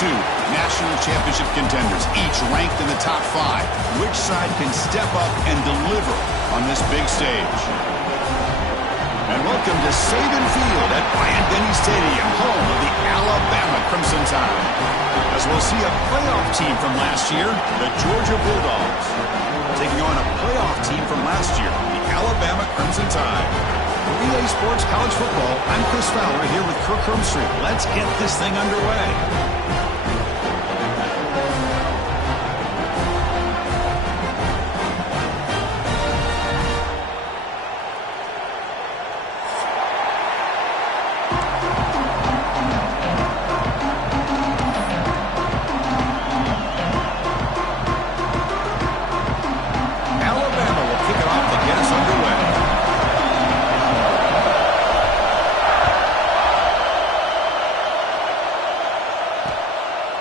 two national championship contenders, each ranked in the top 5. Which side can step up and deliver on this big stage? And welcome to Saban Field at Bryant-Denny Stadium, home of the Alabama Crimson Tide. As we'll see a playoff team from last year, the Georgia Bulldogs, taking on a playoff team from last year, the Alabama Crimson Tide. For EA Sports College Football, I'm Chris Fowler here with Kirk Hermstreet. Let's get this thing underway.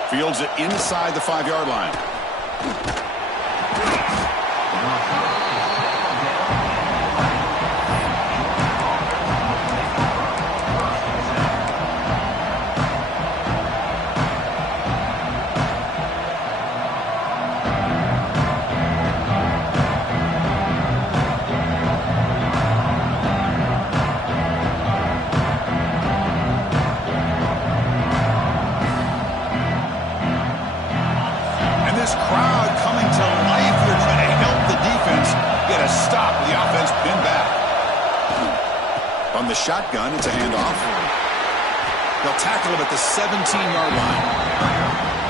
Fields it inside the 5-yard line. Crowd coming to life here trying to help the defense get a stop with the offense pinned back. From the shotgun, it's a handoff. They'll tackle him at the 17-yard line.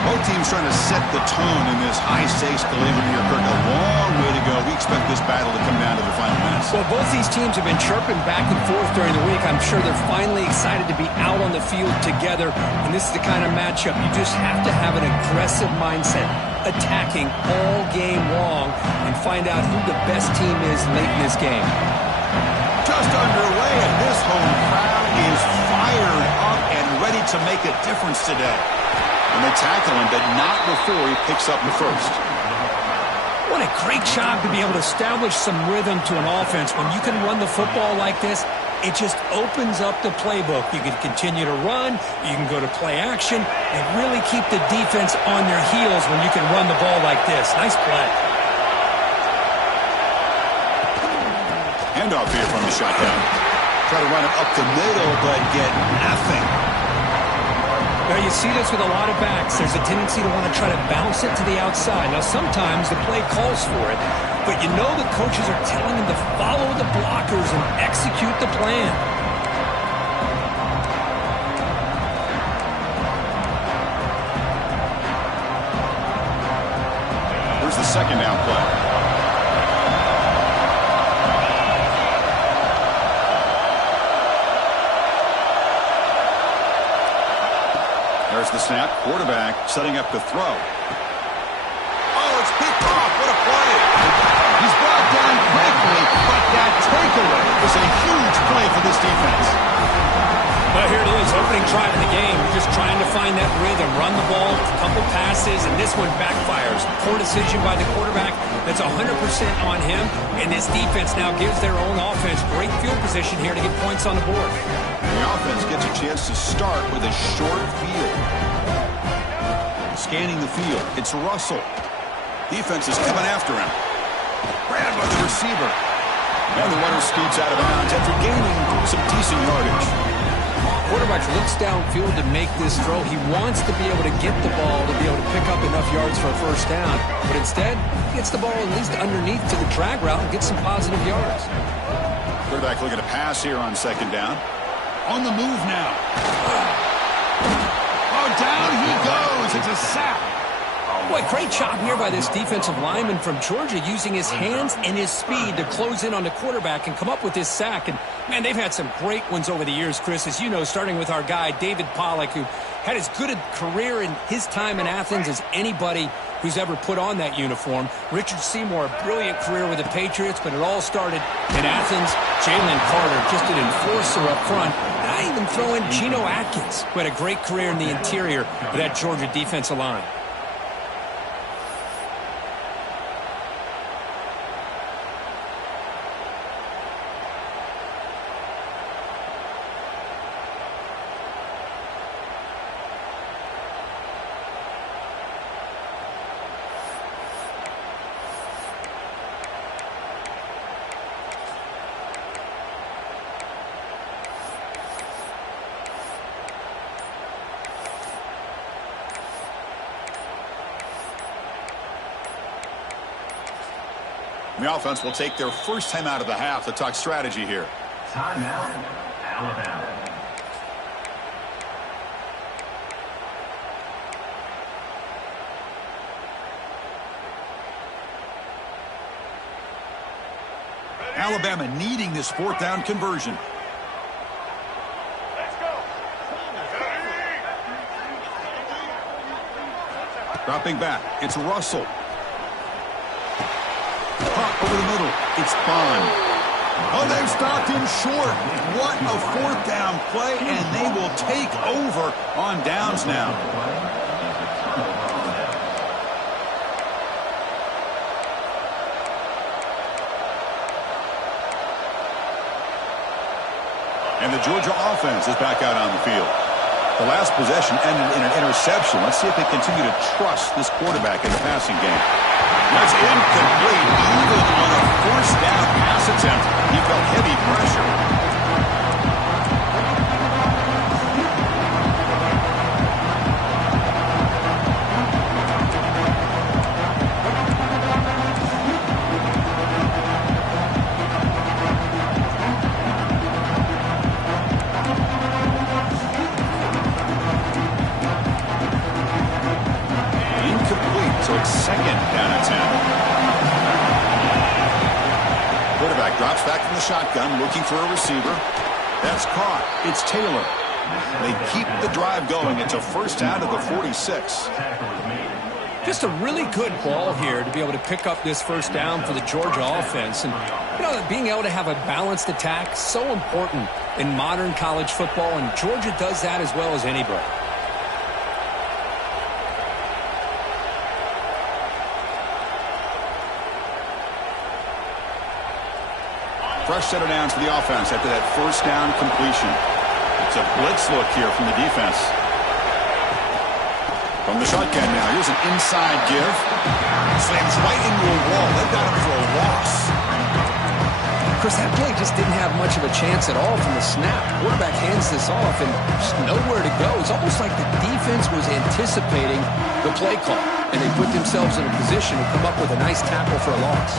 Both teams trying to set the tone in this high-stakes collision here, Kirk. A long way to go. We expect this battle to come down to the final minutes. Well, both these teams have been chirping back and forth during the week. I'm sure they're finally excited to be out on the field together, and this is the kind of matchup you just have to have an aggressive mindset, attacking all game long, and find out who the best team is late in this game. Just underway, and this home crowd is fired up and ready to make a difference today. And they tackle him, but not before he picks up the first. What a great job to be able to establish some rhythm to an offense. When you can run the football like this, it just opens up the playbook. You can continue to run, you can go to play action, and really keep the defense on their heels when you can run the ball like this. Nice play. Handoff here from the shotgun. Try to run it up the middle, but get nothing. Now, you see this with a lot of backs. There's a tendency to want to try to bounce it to the outside. Now, sometimes the play calls for it, but you know the coaches are telling them to follow the blockers and execute the plan. Here's the second down play. There's the snap. Quarterback setting up to throw. Oh, it's picked off. What a play. He's brought down quickly, but that takeaway is a huge play for this defense. Well, here it is, opening drive of the game. You're just trying to find that rhythm, run the ball, a couple passes, and this one backfires. Poor decision by the quarterback. That's 100% on him, and this defense now gives their own offense great field position here to get points on the board. The offense gets a chance to start with a short field. Scanning the field, it's Russell. Defense is coming after him. Grabbed by the receiver. And the runner scoots out of bounds after gaining some decent yardage. Quarterback looks downfield to make this throw. He wants to be able to get the ball to be able to pick up enough yards for a first down. But instead, he gets the ball at least underneath to the drag route and gets some positive yards. Quarterback looking to pass here on second down. On the move now. Oh, down he goes. It's a sack. Boy, great job here by this defensive lineman from Georgia, using his hands and his speed to close in on the quarterback and come up with this sack. And, man, they've had some great ones over the years, Chris, as you know, starting with our guy, David Pollock, who had as good a career in his time in Athens as anybody who's ever put on that uniform. Richard Seymour, a brilliant career with the Patriots, but it all started in Athens. Jalen Carter, just an enforcer up front. And I even throw in Geno Atkins, who had a great career in the interior of that Georgia defensive line. The offense will take their first time out of the half to talk strategy here. Timeout, Alabama. Alabama needing this fourth down conversion. Let's go. Dropping back. It's Russell. Pop over the middle. It's Bond. Oh, they've stopped him short. What a fourth down play, and they will take over on downs now. And the Georgia offense is back out on the field. The last possession ended in an interception. Let's see if they continue to trust this quarterback in the passing game. That's incomplete. Even on a first down pass attempt, he felt heavy pressure. So it's second down and 10. Quarterback drops back from the shotgun, looking for a receiver. That's caught. It's Taylor. They keep the drive going. It's a first down to the 46. Just a really good ball here to be able to pick up this first down for the Georgia offense. And, you know, being able to have a balanced attack, so important in modern college football, and Georgia does that as well as anybody. Fresh set of downs for the offense after that first down completion. It's a blitz look here from the defense. From the shotgun now, here's an inside give. Slams right into a wall. They got him for a loss. Chris, that play just didn't have much of a chance at all from the snap. Quarterback hands this off and just nowhere to go. It's almost like the defense was anticipating the play call, and they put themselves in a position to come up with a nice tackle for a loss.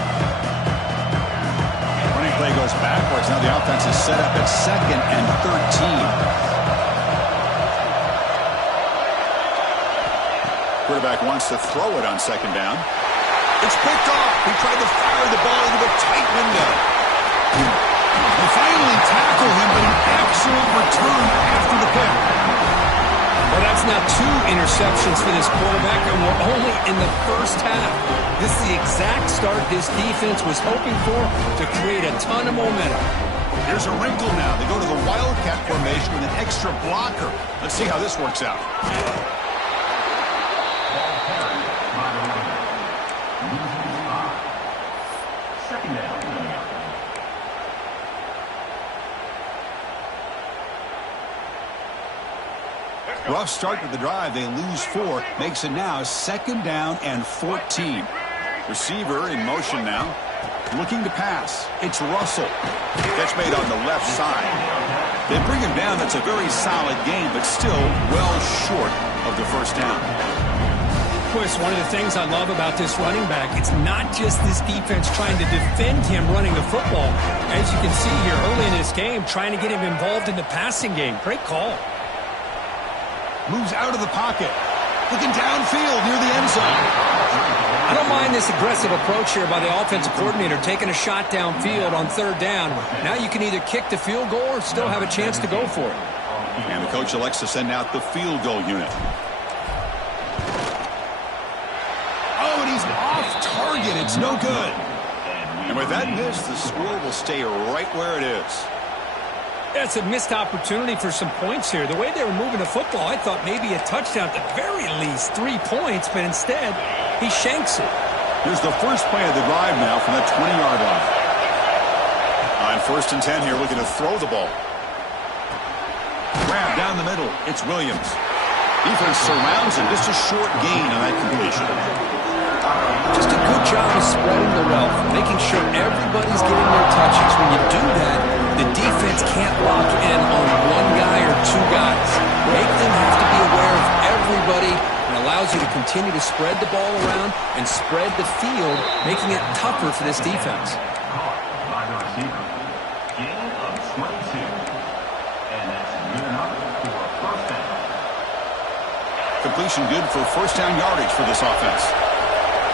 Play goes backwards. Now the offense is set up at 2nd and 13. Quarterback wants to throw it on 2nd down. It's picked off. He tried to fire the ball into a tight window. They finally tackle him, but an excellent return after the pick. Well, that's now 2 interceptions for this quarterback, and we're only in the first half. This is the exact start this defense was hoping for to create a ton of momentum. Here's a wrinkle now. They go to the Wildcat formation with an extra blocker. Let's see how this works out. Second down. Rough start to the drive. They lose 4. Makes it now 2nd down and 14. Receiver in motion now. Looking to pass. It's Russell. Catch made on the left side. They bring him down. That's a very solid game, but still well short of the first down. Chris, one of the things I love about this running back, it's not just this defense trying to defend him running the football. As you can see here early in this game, trying to get him involved in the passing game. Great call. Moves out of the pocket. Looking downfield near the end zone. I don't mind this aggressive approach here by the offensive coordinator, taking a shot downfield on 3rd down. Now you can either kick the field goal or still have a chance to go for it. And the coach elects to send out the field goal unit. Oh, and he's off target. It's no good. And with that miss, the score will stay right where it is. That's a missed opportunity for some points here. The way they were moving the football, I thought maybe a touchdown at the very least, 3 points, but instead, he shanks it. Here's the first play of the drive now from that 20-yard line. On 1st and 10 here, looking to throw the ball. Grab down the middle. It's Williams. Defense surrounds him. Just a short gain on that completion. Just a good job of spreading the wealth, making sure everybody's getting their touches. When you do that, the defense can't lock in on one guy or 2 guys. Make them have to be aware of everybody and allows allows you to continue to spread the ball around and spread the field, making it tougher for this defense. Caught by the receiver. Gain of 22. And that's good enough for a first down. Completion good for first down yardage for this offense.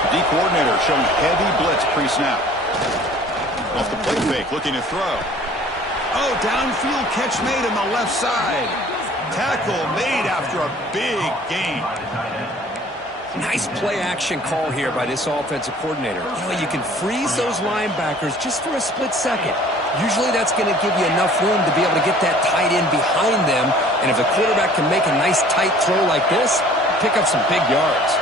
The D coordinator showing heavy blitz pre-snap. Off the play fake, looking to throw. Oh, downfield catch made on the left side. Tackle made after a big gain. Nice play action call here by this offensive coordinator. You can freeze those linebackers just for a split second. Usually that's going to give you enough room to be able to get that tight end behind them. And if the quarterback can make a nice tight throw like this, pick up some big yards.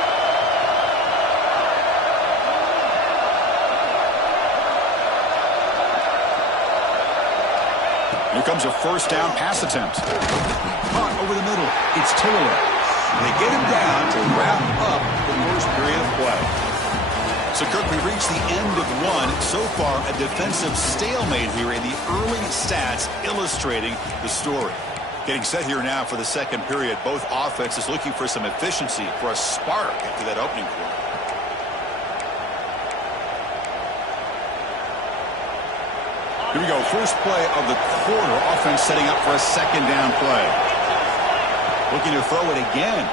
Here comes a first down pass attempt. Caught over the middle. It's Taylor. They get him down to wrap up the first period of play. So, Kirk, we reached the end of one. So far, a defensive stalemate here in the early stats illustrating the story. Getting set here now for the second period. Both offenses looking for some efficiency, for a spark after that opening quarter. Here we go. First play of the quarter. Offense setting up for a second down play. Looking to throw it again.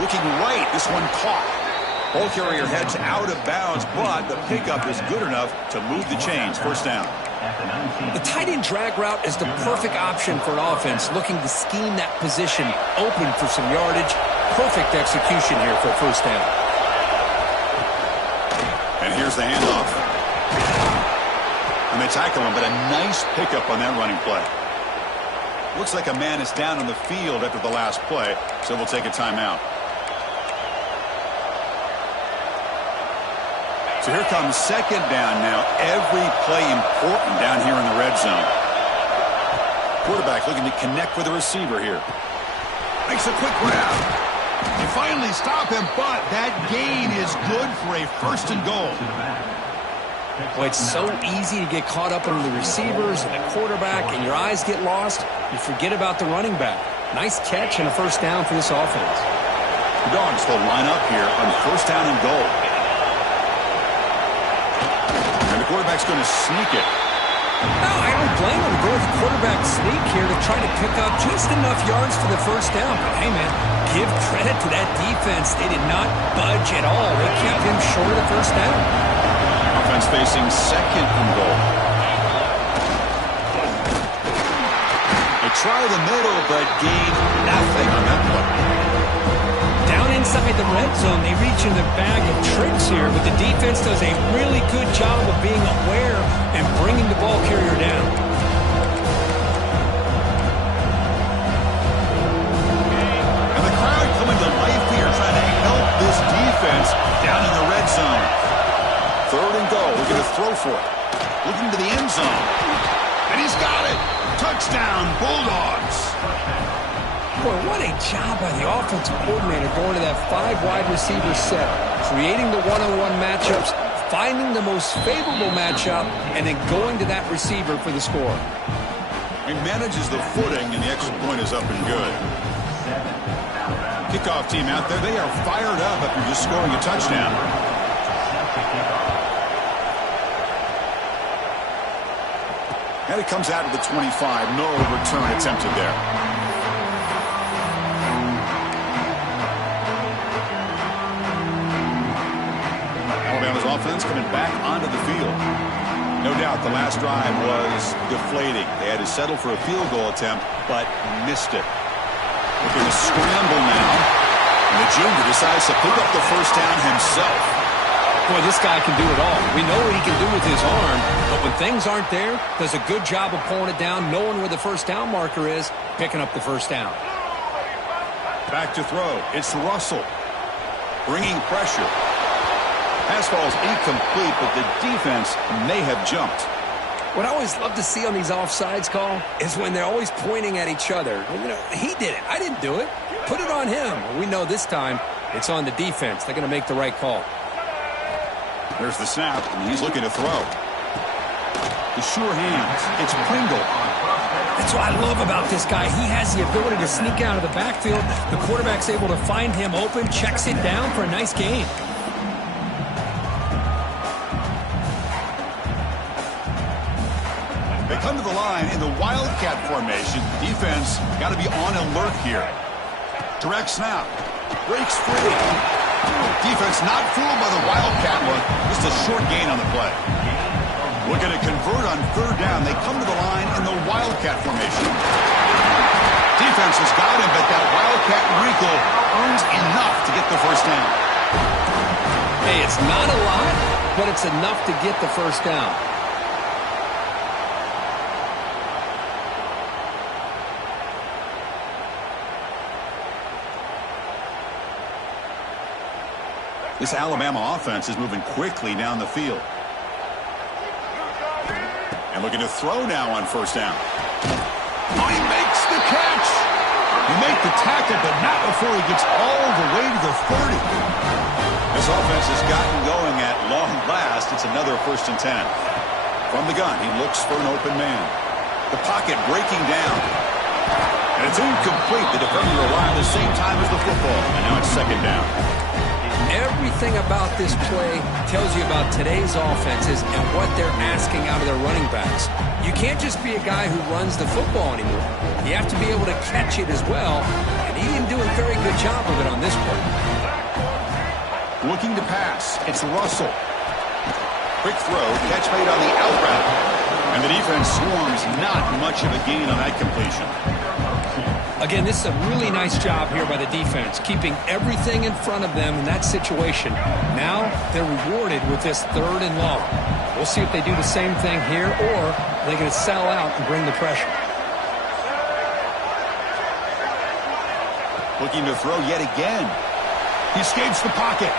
Looking right. This one caught. Ball carrier heads out of bounds, but the pickup is good enough to move the chains. First down. The tight end drag route is the perfect option for an offense looking to scheme that position open for some yardage. Perfect execution here for a first down. And here's the handoff. And they tackle him, but a nice pickup on that running play. Looks like a man is down on the field after the last play, so we'll take a timeout. So here comes second down now. Every play important down here in the red zone. Quarterback looking to connect with the receiver here. Makes a quick grab. They finally stop him, but that gain is good for a first and goal. Well, it's so easy to get caught up on the receivers and the quarterback, and your eyes get lost. You forget about the running back. Nice catch and a first down for this offense. The Dogs will line up here on first down and goal. And the quarterback's going to sneak it. No, I don't blame him to go with the quarterback sneak here to try to pick up just enough yards for the first down. But hey, man, give credit to that defense. They did not budge at all. They kept him short of the first down. Offense facing second and goal. They try the middle, but gain nothing on that play. Down inside the red zone, they reach in the bag of tricks here, but the defense does a really good job of being aware and bringing the ball carrier down. And the crowd coming to life here, trying to help this defense down in the red zone. Third and goal. Looking to throw for it. Looking to the end zone. And he's got it. Touchdown, Bulldogs. Boy, what a job by the offensive coordinator going to that 5 wide receiver set, creating the one-on-one matchups, finding the most favorable matchup, and then going to that receiver for the score. He manages the footing, and the extra point is up and good. Kickoff team out there. They are fired up after just scoring a touchdown. And it comes out of the 25. No return attempted there. Alabama's offense coming back onto the field. No doubt the last drive was deflating. They had to settle for a field goal attempt, but missed it. Looking to scramble now. And the junior decides to pick up the first down himself. Boy, this guy can do it all. We know what he can do with his arm, but when things aren't there, does a good job of pulling it down, knowing where the first down marker is, picking up the first down. Back to throw. It's Russell. Bringing pressure. Pass ball's incomplete, but the defense may have jumped. What I always love to see on these offsides call is when they're always pointing at each other. He did it. I didn't do it. Put it on him. We know this time it's on the defense. They're going to make the right call. There's the snap, and he's looking to throw. The sure hands. It's Pringle. That's what I love about this guy. He has the ability to sneak out of the backfield. The quarterback's able to find him open, checks it down for a nice gain. They come to the line in the Wildcat formation. Defense got to be on alert here. Direct snap. Breaks free. Defense not fooled by the Wildcat look. Just a short gain on the play. Looking to convert on third down. They come to the line in the Wildcat formation. Defense has got him, but that Wildcat wrinkle earns enough to get the first down. Hey, it's not a lot, but it's enough to get the first down. This Alabama offense is moving quickly down the field. And looking to throw now on first down. Oh, he makes the catch. He makes the tackle, but not before he gets all the way to the 30. This offense has gotten going at long last. It's another 1st and 10. From the gun, he looks for an open man. The pocket breaking down. And it's incomplete. The defender arrived at the same time as the football. And now it's 2nd down. Everything about this play tells you about today's offenses and what they're asking out of their running backs. You can't just be a guy who runs the football anymore. You have to be able to catch it as well, and he didn't do a very good job of it on this play. Looking to pass. It's Russell. Quick throw, catch made on the out route. And the defense swarms, not much of a gain on that completion. Again, this is a really nice job here by the defense, keeping everything in front of them in that situation. Now they're rewarded with this 3rd and long. We'll see if they do the same thing here, or they're going to sell out and bring the pressure. Looking to throw yet again. He escapes the pocket.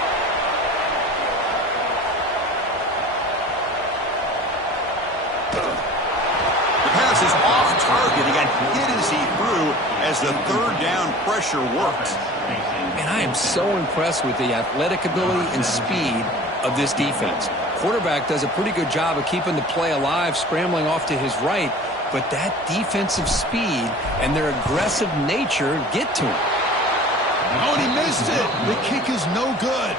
Is off target. He got hit as he threw as the 3rd down pressure worked. And I am so impressed with the athletic ability and speed of this defense. Quarterback does a pretty good job of keeping the play alive, scrambling off to his right, but that defensive speed and their aggressive nature get to him. Oh, and he missed it. The kick is no good.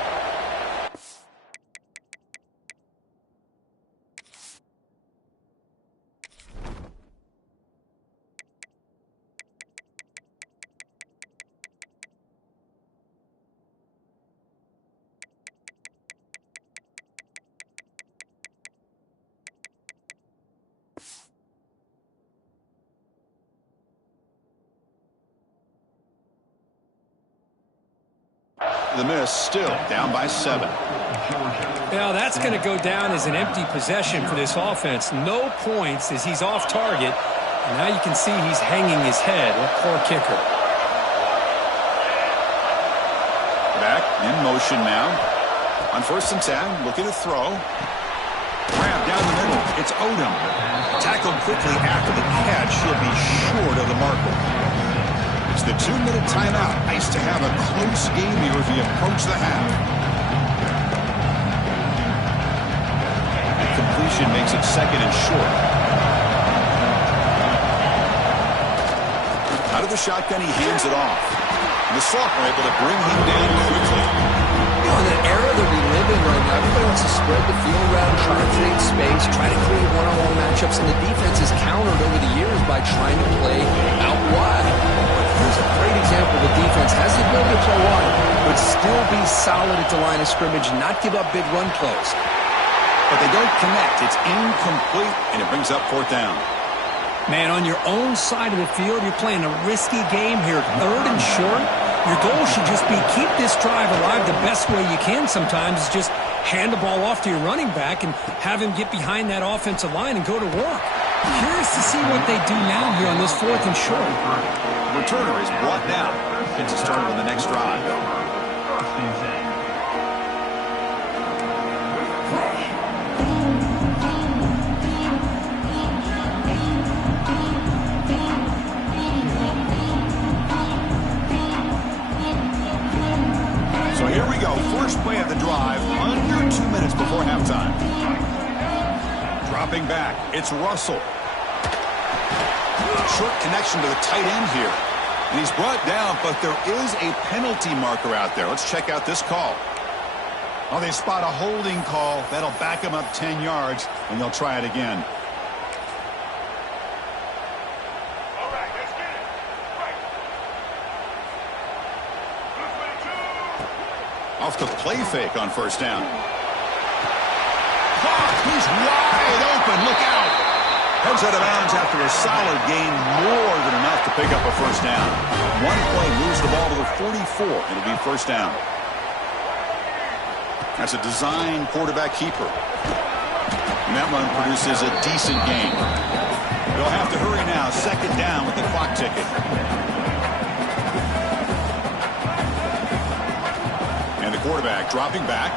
The miss, still down by 7. Now that's going to go down as an empty possession for this offense. No points as he's off target. And now you can see he's hanging his head. What poor kicker. Back in motion now. On 1st and 10, looking to throw. Grab down the middle. It's Odom. Tackled quickly after the catch. He'll be short of the marker. It's the 2-minute timeout. Nice to have a close game here as we approach the half. The completion makes it 2nd and short. Out of the shotgun, he hands it off. And the Saltner able to bring him down quickly. You know, in the era that we live in right now, everybody wants to spread the field around, try to create space, try to create one-on-one matchups, and the defense is countered over the years by trying to play out wide. Here's a great example. The defense has the ability to play wide, but still be solid at the line of scrimmage, not give up big run plays. But they don't connect. It's incomplete, and it brings up 4th down. Man, on your own side of the field, you're playing a risky game here. 3rd and short. Your goal should just be keep this drive alive the best way you can sometimes is just hand the ball off to your running back and have him get behind that offensive line and go to work. Curious to see what they do now here on this 4th and short. The returner is brought down. Gets it started on the next drive. So here we go. First play of the drive. Under 2 minutes before halftime. Dropping back. It's Russell. Short connection to the tight end here. And he's brought down, but there is a penalty marker out there. Let's check out this call. Oh, they spot a holding call. That'll back him up 10 yards, and they'll try it again. All right, let's get it. Right. Off the play fake on first down. Caught. He's wide open. Look out. Heads out of bounds after a solid gain, more than enough to pick up a first down. One play moves the ball to the 44. It'll be first down. That's a design quarterback keeper. And that run produces a decent gain. They'll have to hurry now. Second down with the clock ticking. And the quarterback dropping back.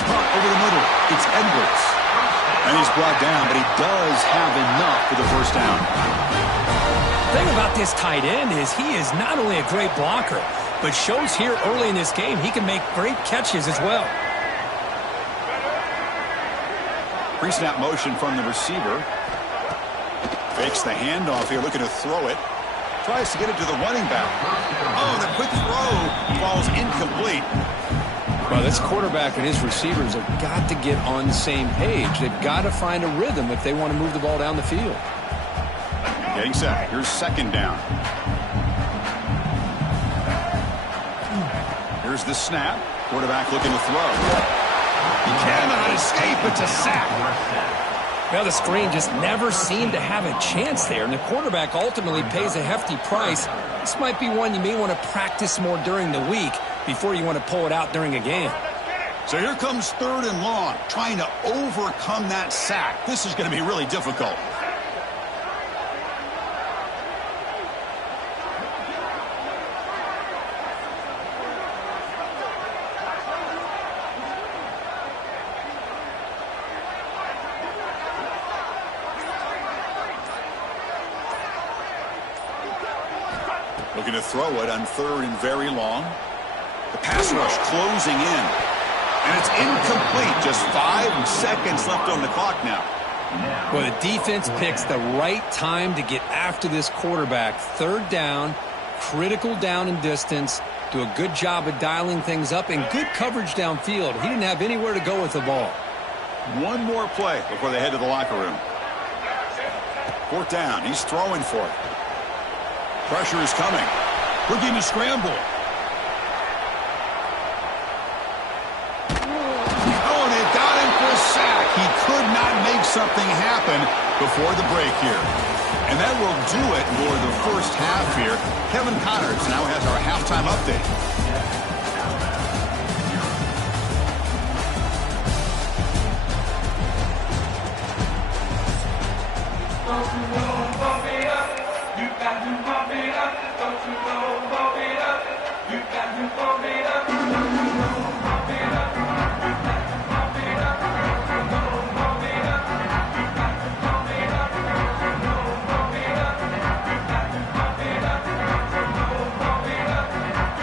Caught over the middle. It's Edwards. And he's brought down, but he does have enough for the first down. The thing about this tight end is he is not only a great blocker, but shows here early in this game he can make great catches as well. Pre-snap motion from the receiver. Fakes the handoff here, looking to throw it. Tries to get it to the running back. Oh, the quick throw falls incomplete. Well, this quarterback and his receivers have got to get on the same page. They've got to find a rhythm if they want to move the ball down the field. Getting set. Here's second down. Here's the snap. Quarterback looking to throw. He cannot escape. It's a sack. Well, the screen just never seemed to have a chance there, and the quarterback ultimately pays a hefty price. This might be one you may want to practice more during the week before you want to pull it out during a game. So here comes third and long, trying to overcome that sack. This is going to be really difficult. Looking to throw it on third and very long. The pass rush closing in. And it's incomplete. Just 5 seconds left on the clock now. Well, the defense picks the right time to get after this quarterback. Third down, critical down and distance. Do a good job of dialing things up and good coverage downfield. He didn't have anywhere to go with the ball. One more play before they head to the locker room. Fourth down. He's throwing for it. Pressure is coming. Looking to scramble. Oh, and they've got him for a sack. He could not make something happen before the break here. And that will do it for the first half here. Kevin Connors now has our halftime update.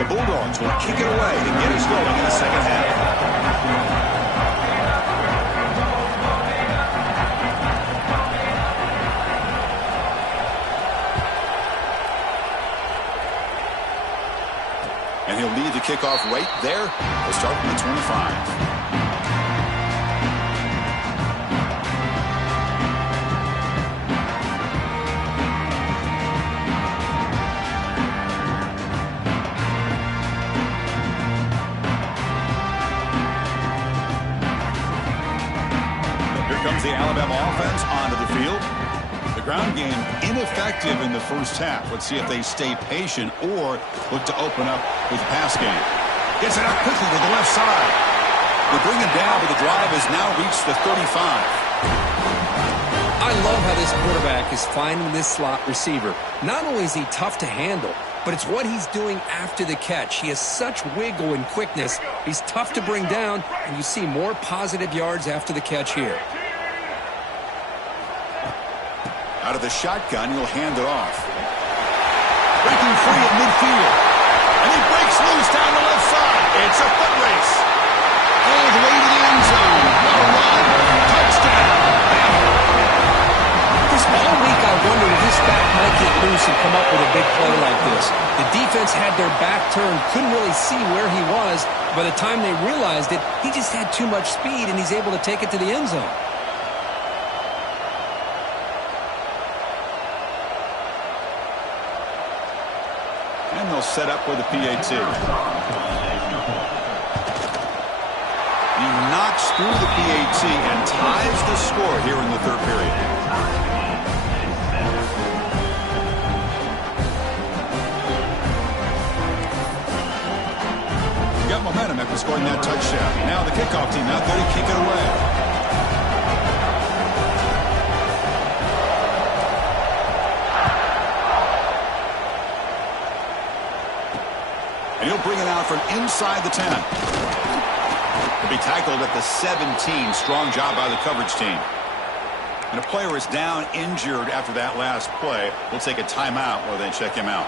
Bulldogs will kick it away and get us going in the second half. And he'll lead the kickoff right there. We'll start from the 25. Comes the Alabama offense onto the field. The ground game ineffective in the first half. Let's see if they stay patient or look to open up with the pass game. Gets it out quickly to the left side. They bring him down, but the drive has now reached the 35. I love how this quarterback is finding this slot receiver. Not only is he tough to handle, but it's what he's doing after the catch. He has such wiggle and quickness. He's tough to bring down, and you see more positive yards after the catch here. Out of the shotgun, he'll hand it off. Breaking free at midfield. And he breaks loose down the left side. It's a foot race. All the way to the end zone. What a run. Touchdown. This ball loose and come up with a big play like this. The defense had their back turned, couldn't really see where he was. By the time they realized it, he just had too much speed, and he's able to take it to the end zone. And they'll set up with a PAT. He knocks through the PAT and ties the score here in the third period. Got momentum after scoring that touchdown. Now the kickoff team out there to kick it away. And he'll bring it out from inside the 10. He'll be tackled at the 17. Strong job by the coverage team. And a player is down injured after that last play. We'll take a timeout while they check him out.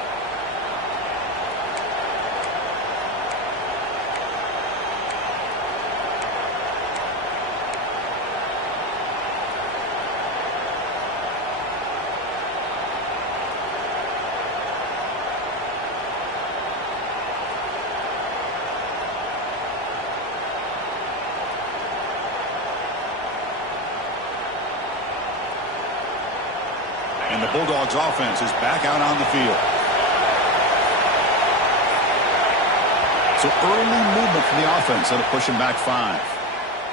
And the Bulldogs offense is back out on the field. So early movement from the offense that'll push him back 5.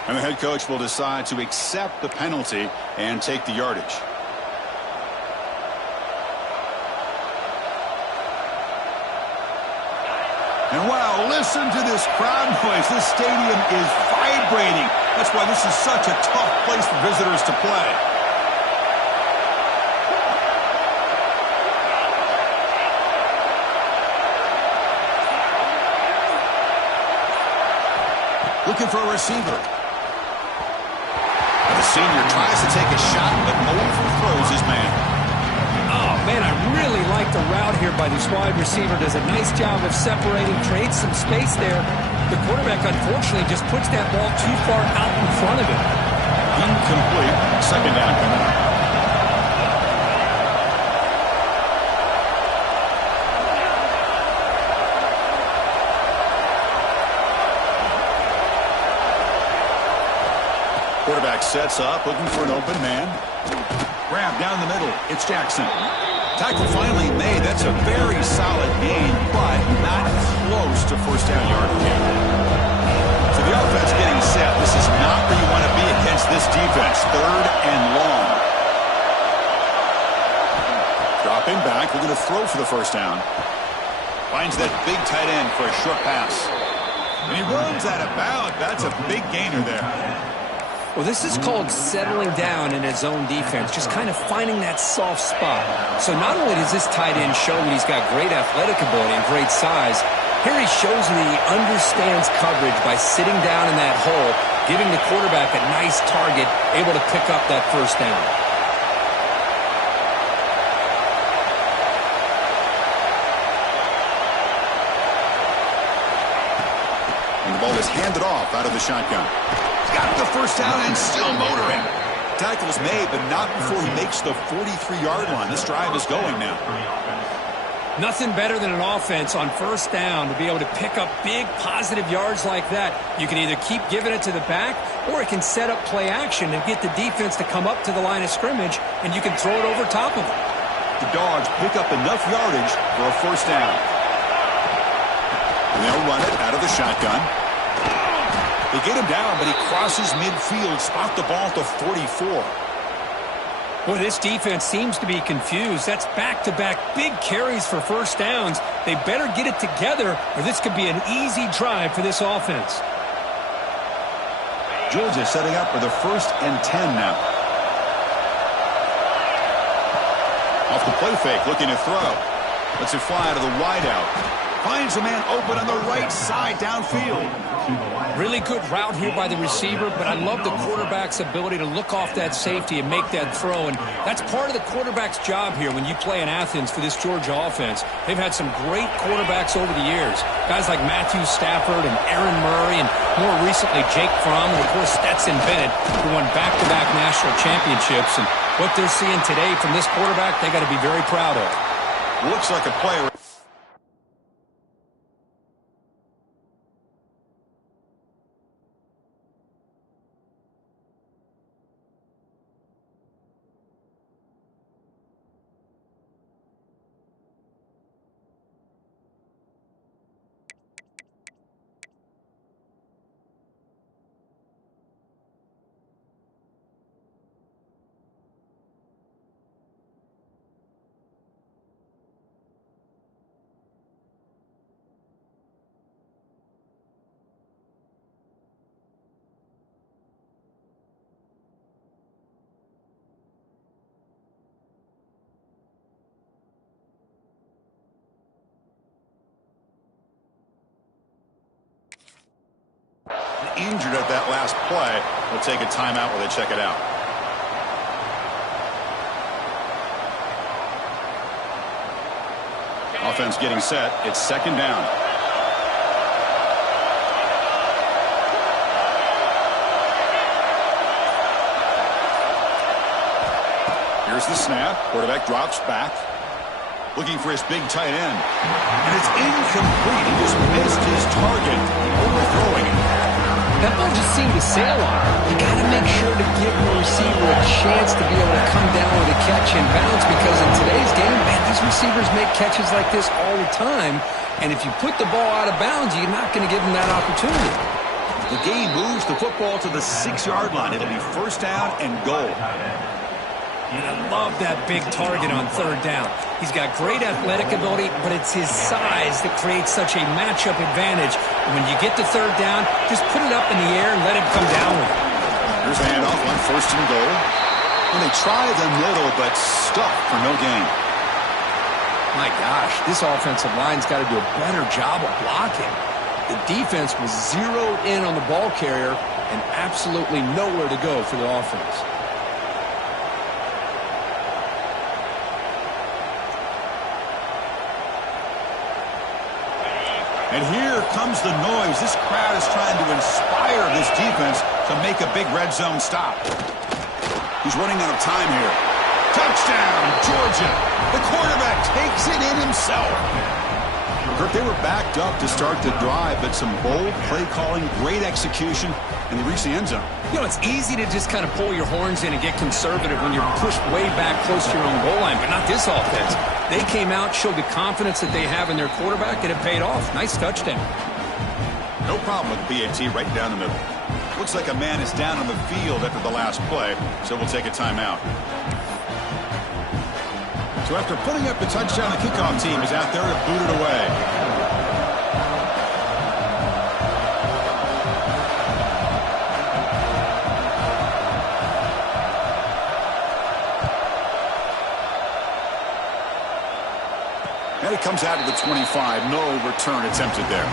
And the head coach will decide to accept the penalty and take the yardage. And wow, listen to this crowd noise. This stadium is vibrating. That's why this is such a tough place for visitors to play. Looking for a receiver. The senior tries to take a shot, but overthrows his man. Oh, man, I really like the route here by this wide receiver. Does a nice job of separating, creates some space there. The quarterback, unfortunately, just puts that ball too far out in front of him. Incomplete. Second down coming up. Quarterback sets up, looking for an open man. Grab down the middle. It's Jackson. Tackle finally made. That's a very solid gain, but not close to first down yardage. So the offense getting set. This is not where you want to be against this defense. Third and long. Dropping back, looking to throw for the first down. Finds that big tight end for a short pass. And he runs out of bounds. That's a big gainer there. Well, this is called settling down in his own defense, just kind of finding that soft spot. So not only does this tight end show that he's got great athletic ability and great size, here he shows that he understands coverage by sitting down in that hole, giving the quarterback a nice target, able to pick up that first down. And the ball is handed off out of the shotgun. Got the first down and still motoring. Tackle's made, but not before he makes the 43-yard line. This drive is going now. Nothing better than an offense on first down to be able to pick up big positive yards like that. You can either keep giving it to the back, or it can set up play action and get the defense to come up to the line of scrimmage, and you can throw it over top of them. The Dogs pick up enough yardage for a first down. And they'll run it out of the shotgun. They get him down, but he crosses midfield, spot the ball to 44. Boy, this defense seems to be confused. That's back-to-back big carries for first downs. They better get it together, or this could be an easy drive for this offense. Georgia setting up for the 1st and 10 now. Off the play fake, looking to throw. Lets it fly to the wideout. Finds a man open on the right side downfield. Really good route here by the receiver, but I love the quarterback's ability to look off that safety and make that throw. And that's part of the quarterback's job here when you play in Athens for this Georgia offense. They've had some great quarterbacks over the years. Guys like Matthew Stafford and Aaron Murray, and more recently Jake Fromm, and of course Stetson Bennett, who won back-to-back national championships. And what they're seeing today from this quarterback, they got to be very proud of. Looks like a player. Injured at that last play. We'll take a timeout while they check it out. Offense getting set. It's second down. Here's the snap. Quarterback drops back. Looking for his big tight end. And it's incomplete. He just missed his target, overthrowing it. That ball just seemed to sail on. You got to make sure to give the receiver a chance to be able to come down with a catch and bounce, because in today's game, man, these receivers make catches like this all the time. And if you put the ball out of bounds, you're not going to give them that opportunity. The game moves the football to the 6-yard line. It'll be first down and goal. And I love that big target on third down. He's got great athletic ability, but it's his size that creates such a matchup advantage. And when you get to third down, just put it up in the air and let him come down with it. Here's a handoff on first and goal. And they try the middle, but stuck for no gain. My gosh, this offensive line's got to do a better job of blocking. The defense was zeroed in on the ball carrier and absolutely nowhere to go for the offense. And here comes the noise. This crowd is trying to inspire this defense to make a big red zone stop. He's running out of time here. Touchdown, Georgia. The quarterback takes it in himself. Kirk, they were backed up to start the drive, but some bold play calling, great execution, and they reached the end zone. You know, it's easy to just kind of pull your horns in and get conservative when you're pushed way back close to your own goal line, but not this offense. They came out, showed the confidence that they have in their quarterback, and it paid off. Nice touchdown. No problem with the PAT right down the middle. Looks like a man is down on the field after the last play, so we'll take a timeout. So after putting up the touchdown, the kickoff team is out there to boot it away. And it comes out to the 25. No return attempted there.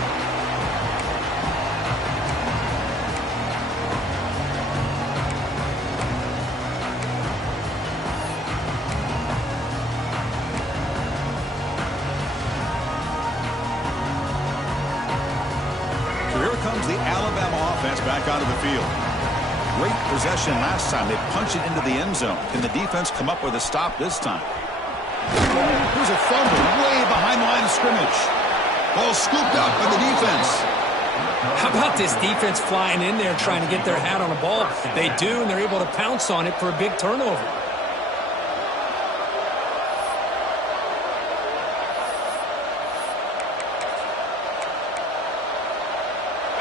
So here comes the Alabama offense back onto the field. Great possession last time. They punch it into the end zone. Can the defense come up with a stop this time? Here's a fumble way behind the line of scrimmage. Ball scooped up by the defense. How about this defense flying in there trying to get their hat on a ball? They do, and they're able to pounce on it for a big turnover.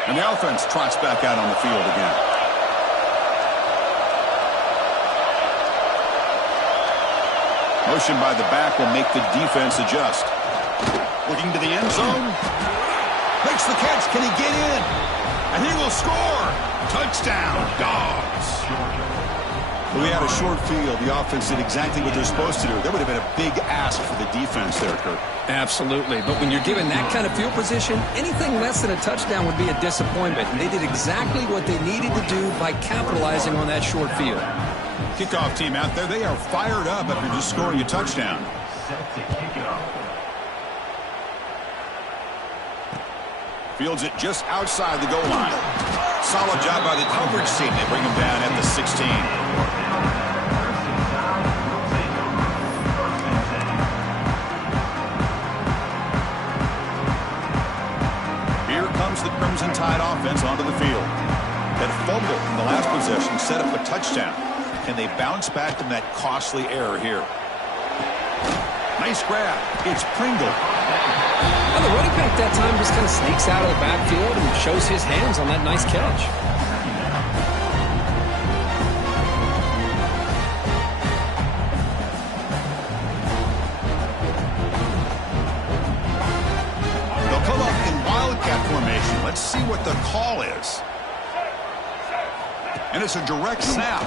And the offense trots back out on the field again. Motion by the back will make the defense adjust. Looking to the end zone. Makes the catch. Can he get in? And he will score. Touchdown, Dogs. We had a short field. The offense did exactly what they're supposed to do. That would have been a big ask for the defense there, Kirk. Absolutely. But when you're given that kind of field position, anything less than a touchdown would be a disappointment. And they did exactly what they needed to do by capitalizing on that short field. Kickoff team out there, they are fired up after just scoring a touchdown. Set to kick it off. Fields it just outside the goal line. Solid job by the coverage team. They bring him down at the 16. comes the Crimson Tide offense onto the field. That fumble in the last possession set up a touchdown. Can they bounce back from that costly error here? Nice grab. It's Pringle. Well, the running back that time just kind of sneaks out of the backfield and shows his hands on that nice catch. They'll come up in wildcat formation. Let's see what the call is. And it's a direct snap.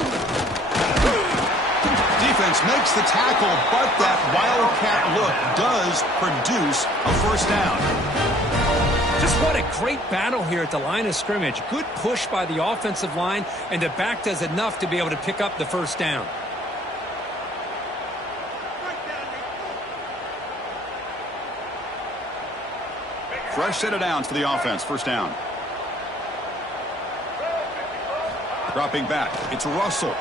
Defense makes the tackle, but that wildcat look does produce a first down. Just what a great battle here at the line of scrimmage. Good push by the offensive line, and the back does enough to be able to pick up the first down. Fresh set of downs for the offense. First down. Dropping back. It's Russell.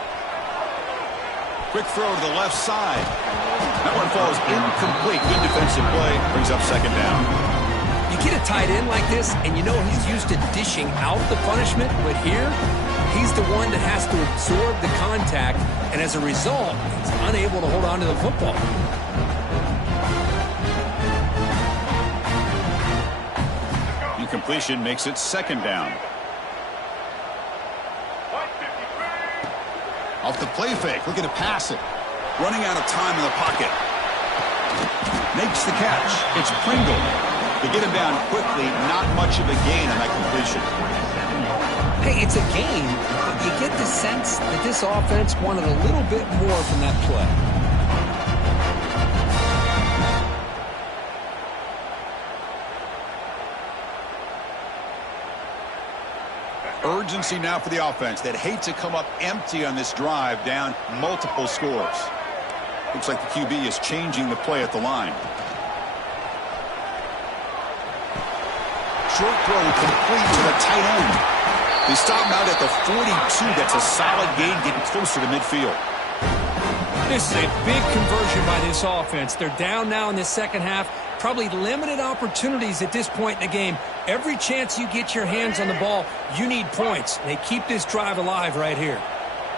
Quick throw to the left side. That one falls incomplete. Good defensive play. Brings up second down. You get a tight end like this, and you know he's used to dishing out the punishment, but here, he's the one that has to absorb the contact, and as a result, he's unable to hold on to the football. Incompletion makes it second down. Off the play fake, looking to pass it. Running out of time in the pocket. Makes the catch. It's Pringle. To get him down quickly, not much of a gain on that completion. Hey, it's a gain, but you get the sense that this offense wanted a little bit more from that play. Urgency now for the offense that hate to come up empty on this drive, down multiple scores. Looks like the QB is changing the play at the line. Short throw complete to the tight end. They stop him out at the 42. That's a solid gain, getting closer to midfield. This is a big conversion by this offense. They're down now in the second half. Probably limited opportunities at this point in the game. Every chance you get your hands on the ball, you need points. They keep this drive alive right here.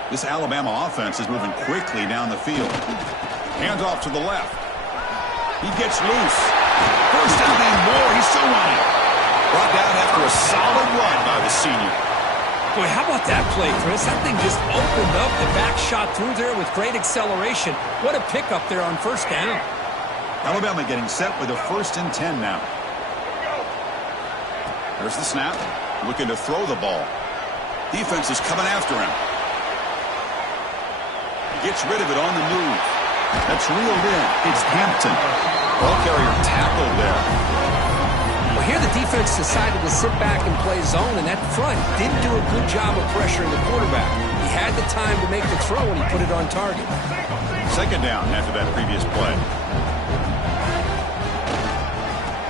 This Alabama offense is moving quickly down the field. Hands off to the left. He gets loose. First down and more. He's still running. Brought down after a solid run by the senior. Boy, how about that play, Chris? That thing just opened up. The back shot through there with great acceleration. What a pickup there on first down. Alabama getting set with a 1st and 10 now. There's the snap. Looking to throw the ball. Defense is coming after him. Gets rid of it on the move. That's reeled in. It's Hampton. Ball carrier tackled there. Well, here the defense decided to sit back and play zone, and that front didn't do a good job of pressuring the quarterback. He had the time to make the throw, and he put it on target. Second down after that previous play.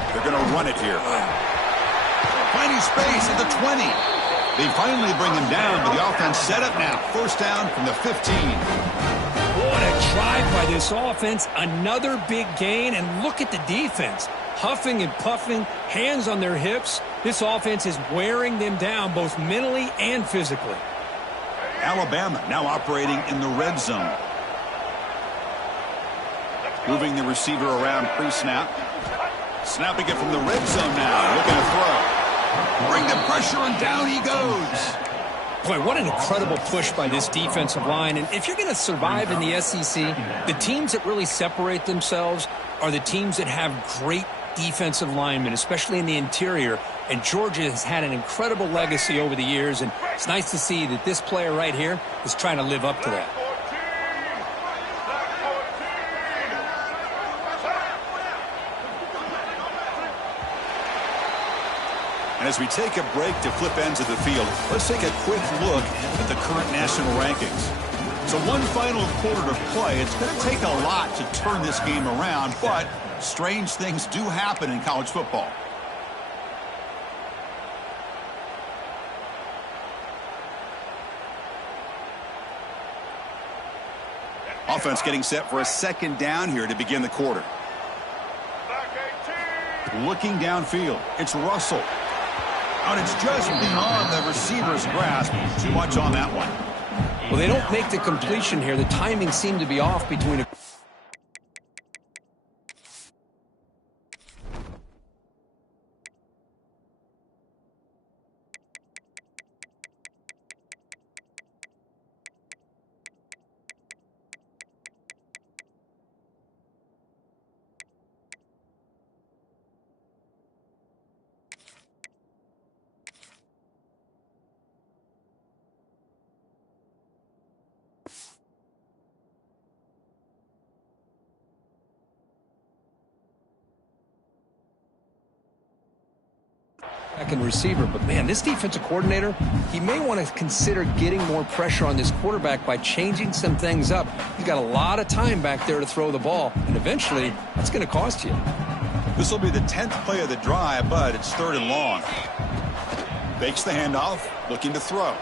They're going to run it here. Finding space at the 20. They finally bring him down, but the offense set up now. First down from the 15. What a drive by this offense. Another big gain, and look at the defense. Huffing and puffing, hands on their hips. This offense is wearing them down both mentally and physically. Alabama now operating in the red zone. Moving the receiver around pre-snap. Snapping it from the red zone now. Looking to throw. Bring the pressure, and down he goes. Boy, what an incredible push by this defensive line. And if you're going to survive in the SEC, the teams that really separate themselves are the teams that have great defensive linemen, especially in the interior. And Georgia has had an incredible legacy over the years, and it's nice to see that this player right here is trying to live up to that. And as we take a break to flip ends of the field, let's take a quick look at the current national rankings. So one final quarter to play. It's going to take a lot to turn this game around, but strange things do happen in college football. Offense getting set for a second down here to begin the quarter. Looking downfield, it's Russell. And it's just beyond the receiver's grasp. Too much on that one. Well, they don't make the completion here. The timing seemed to be off between a... second receiver. But, man, this defensive coordinator, he may want to consider getting more pressure on this quarterback by changing some things up. He's got a lot of time back there to throw the ball, and eventually that's going to cost you. This will be the 10th play of the drive, but it's 3rd and long. Fakes the handoff, looking to throw.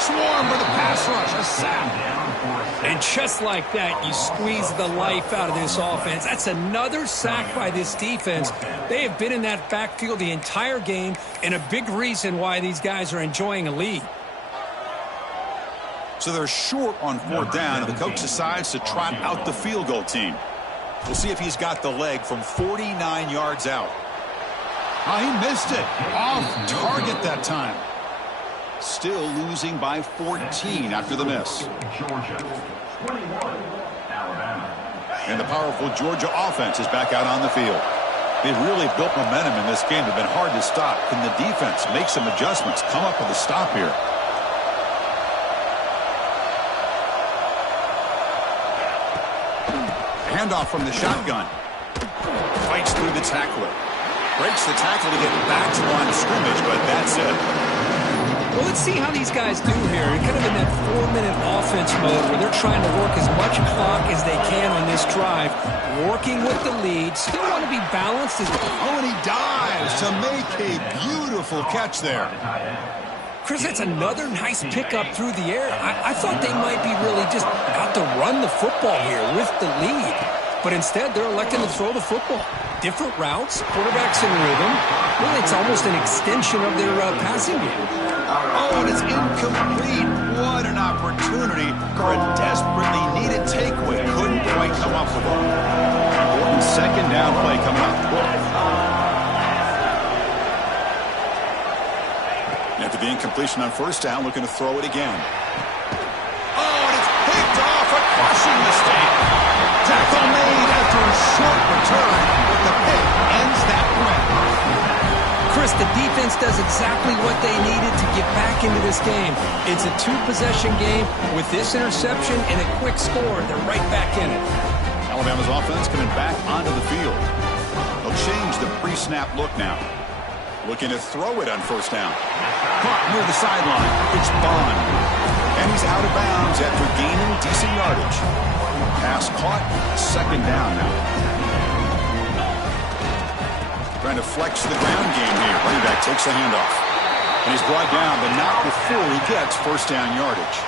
Swarm for the pass rush, a sack. And just like that, you squeeze the life out of this offense. That's another sack by this defense. They have been in that backfield the entire game, and a big reason why these guys are enjoying a lead. So they're short on 4th down, and the coach decides to trot out the field goal team. We'll see if he's got the leg from 49 yards out. Oh, he missed it. Off target that time. Still losing by 14 after the miss. Georgia, 21, Alabama. And the powerful Georgia offense is back out on the field. They've really built momentum in this game. They've been hard to stop. Can the defense make some adjustments, come up with a stop here? Handoff from the shotgun. Fights through the tackler. Breaks the tackle to get back to the line of scrimmage, but that's it. Well, let's see how these guys do here. Kind of in that 4-minute offense mode where they're trying to work as much clock as they can on this drive, working with the lead. Still want to be balanced. Oh, and he dives to make a beautiful catch there. Chris, that's another nice pickup through the air. I thought they might be really just out to run the football here with the lead. But instead, they're electing to throw the football. Different routes, quarterbacks in rhythm. Really, it's almost an extension of their passing game. Oh, and it's incomplete. What an opportunity for a desperately needed takeaway. Couldn't quite come up with it. Important 2nd down play coming up. After the incompletion on 1st down, looking to throw it again. Oh, and it's picked off. A crushing mistake. Tackle made after a short return, but the pick ends that run. Chris, the defense does exactly what they needed to get back into this game. It's a 2-possession game. With this interception and a quick score, they're right back in it. Alabama's offense coming back onto the field. They'll change the pre-snap look now. Looking to throw it on 1st down. Caught near the sideline. It's Bond. And he's out of bounds after gaining decent yardage. Pass caught. 2nd down now. Trying to flex the ground game here. Running back takes the handoff. And he's brought down, but not before he gets 1st down yardage.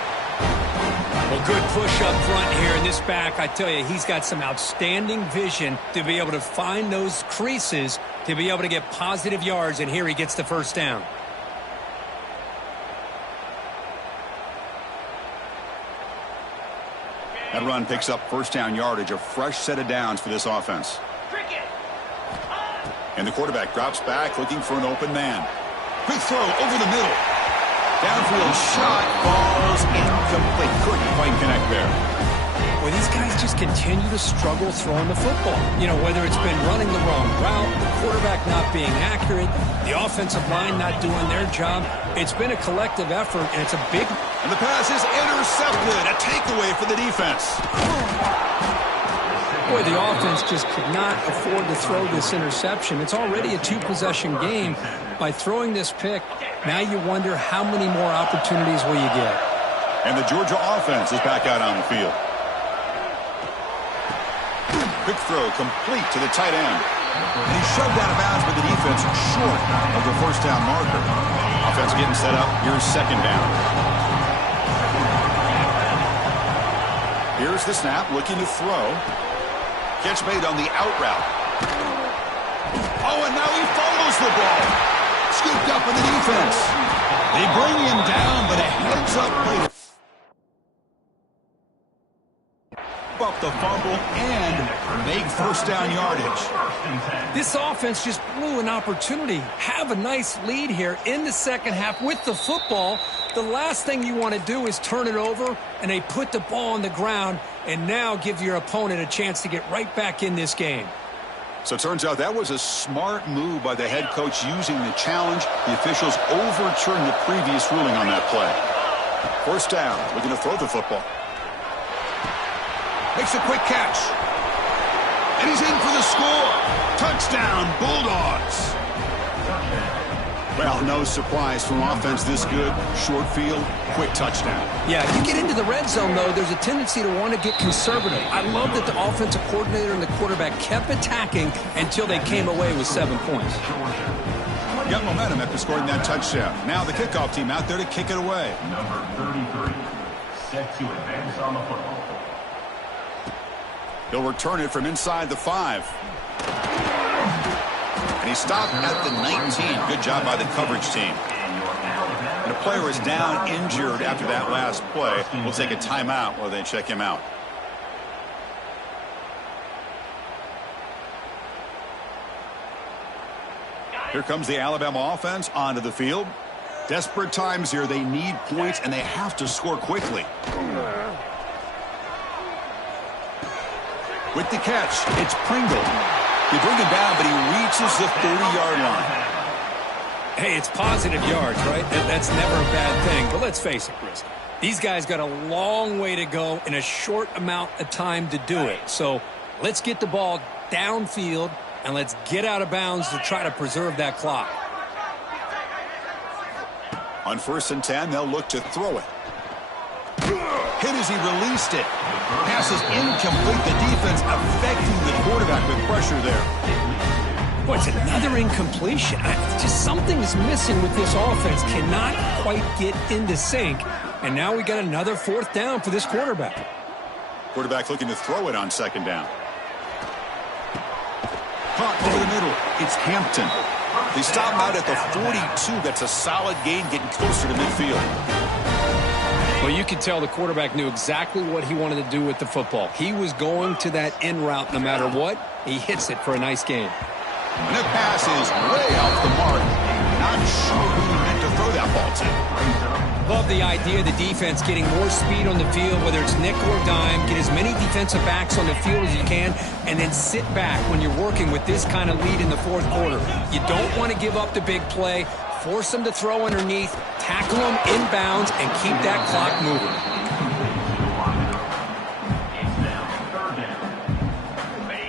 Well, good push up front here in this back. I tell you, he's got some outstanding vision to be able to find those creases, to be able to get positive yards, and here he gets the 1st down. That run picks up 1st down yardage, a fresh set of downs for this offense. And the quarterback drops back looking for an open man. Quick throw over the middle. Downfield shot, falls incomplete. Couldn't quite connect there. Well, these guys just continue to struggle throwing the football. You know, whether it's been running the wrong route, the quarterback not being accurate, the offensive line not doing their job. It's been a collective effort, and it's a big... And the pass is intercepted. A takeaway for the defense. Boy, the offense just could not afford to throw this interception. It's already a 2-possession game. By throwing this pick, now you wonder how many more opportunities will you get. And the Georgia offense is back out on the field. Quick throw complete to the tight end. And he's shoved out of bounds with the defense short of the 1st down marker. Offense getting set up. Here's 2nd down. Here's the snap, looking to throw. Catch made on the out route. Oh, and now he fumbles the ball. stopping the defense. They bring him down, but a heads-up play. Up the fumble and make first down yardage. This offense just blew an opportunity. Have a nice lead here in the second half with the football. The last thing you want to do is turn it over, and they put the ball on the ground and now give your opponent a chance to get right back in this game. So it turns out that was a smart move by the head coach using the challenge. The officials overturned the previous ruling on that play. First down. We're going to throw the football. Makes a quick catch. And he's in for the score. Touchdown, Bulldogs. Well, no surprise from offense this good. Short field, quick touchdown. Yeah, you get into the red zone, though, there's a tendency to want to get conservative. I love that the offensive coordinator and the quarterback kept attacking until they came away with 7 points. Got momentum after scoring that touchdown. Now the kickoff team out there to kick it away. Number 33, set to advance on the football. He'll return it from inside the 5. And he stopped at the 19. Good job by the coverage team. And a player is down injured after that last play. We'll take a timeout while they check him out. Here comes the Alabama offense onto the field. Desperate times here. They need points, and they have to score quickly. With the catch, it's Pringle. They bring him down, but he reaches the 30-yard line. Hey, it's positive yards, right? That's never a bad thing. But let's face it, Chris. These guys got a long way to go in a short amount of time to do it. So let's get the ball downfield, and let's get out of bounds to try to preserve that clock. On 1st and 10, they'll look to throw it. Hit as he released it. Pass is incomplete. The defense affecting the quarterback with pressure there. Boy, it's another incompletion. Just something is missing with this offense. Cannot quite get into sync. And now we got another 4th down for this quarterback. Quarterback looking to throw it on 2nd down. Caught over the middle. It's Hampton. They stop him out at the 42. That's a solid gain, getting closer to midfield. Well, you could tell the quarterback knew exactly what he wanted to do with the football. He was going to that in route no matter what. He hits it for a nice gain. And that pass is way off the mark. Not sure who he meant to throw that ball to. Love the idea of the defense getting more speed on the field, whether it's nickel or dime. Get as many defensive backs on the field as you can, and then sit back when you're working with this kind of lead in the 4th quarter. You don't want to give up the big play. Force them to throw underneath, tackle them inbounds, and keep that clock moving.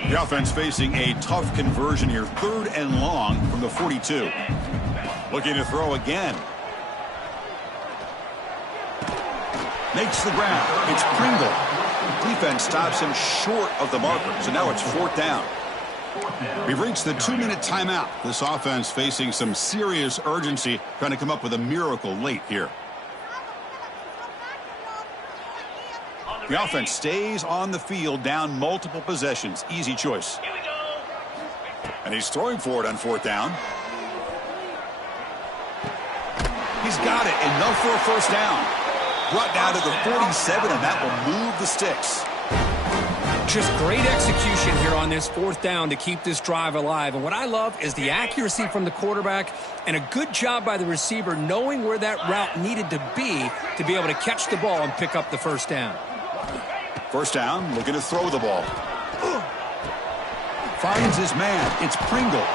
The offense facing a tough conversion here. 3rd and long from the 42. Looking to throw again. Makes the ground. It's Pringle. Defense stops him short of the marker, so now it's 4th down. We've reached the 2-minute timeout. This offense facing some serious urgency, trying to come up with a miracle late here. The offense stays on the field, down multiple possessions. Easy choice. And he's throwing for it on 4th down. He's got it. Enough for a 1st down. Brought down to the 47, and that will move the sticks. Just great execution here on this 4th down to keep this drive alive. And what I love is the accuracy from the quarterback and a good job by the receiver knowing where that route needed to be able to catch the ball and pick up the 1st down. 1st down, looking to throw the ball. Finds his man. It's Pringle.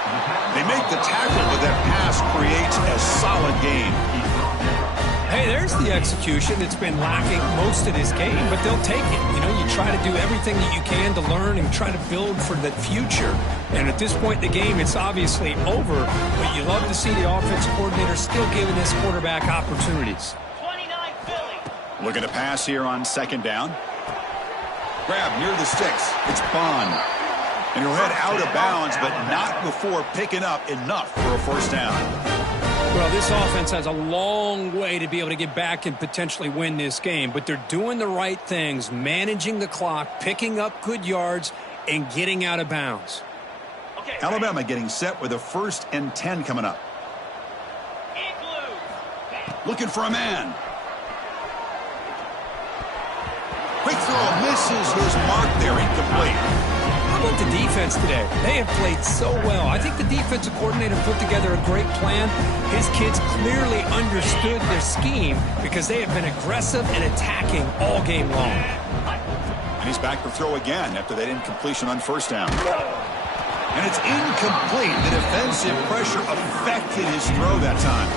They make the tackle, but that pass creates a solid gain. Hey, there's the execution. It's been lacking most of this game, but they'll take it. You know, you try to do everything that you can to learn and try to build for the future. And at this point in the game, it's obviously over, but you love to see the offensive coordinator still giving this quarterback opportunities. 29 Philly. Looking to pass here on 2nd down. Grab near the sticks. It's Bond. And he'll head out of bounds, but not before picking up enough for a 1st down. Well, this offense has a long way to be able to get back and potentially win this game, but they're doing the right things, managing the clock, picking up good yards, and getting out of bounds. Alabama getting set with a 1st and 10 coming up. Looking for a man. Quick throw misses his mark there, incomplete. How about the defense today? They have played so well. I think the defensive coordinator put together a great plan. His kids clearly understood their scheme because they have been aggressive and attacking all game long. And he's back to throw again after that incompletion on first down. And it's incomplete. The defensive pressure affected his throw that time.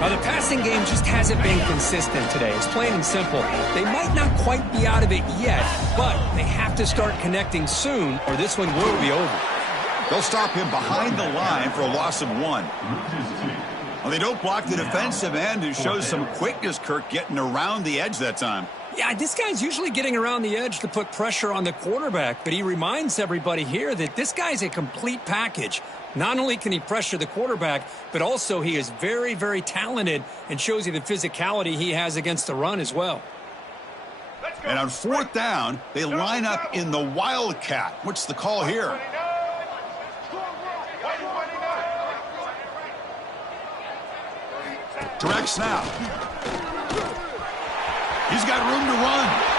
Now, the passing game just hasn't been consistent today. It's plain and simple. They might not quite be out of it yet, but they have to start connecting soon, or this one will be over. They'll stop him behind the line for a loss of 1. Well, they don't block the defensive end, who shows some quickness, Kirk, getting around the edge that time. Yeah, this guy's usually getting around the edge to put pressure on the quarterback, but he reminds everybody here that this guy's a complete package. Not only can he pressure the quarterback, but also he is very, very talented and shows you the physicality he has against the run as well. And on fourth down, they line up in the Wildcat. What's the call here? Direct snap. He's got room to run.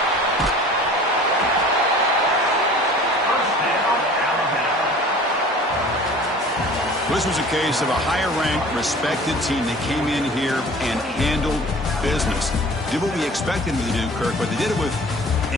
This was a case of a higher-ranked, respected team that came in here and handled business. Did what we expected them to do, Kirk, but they did it with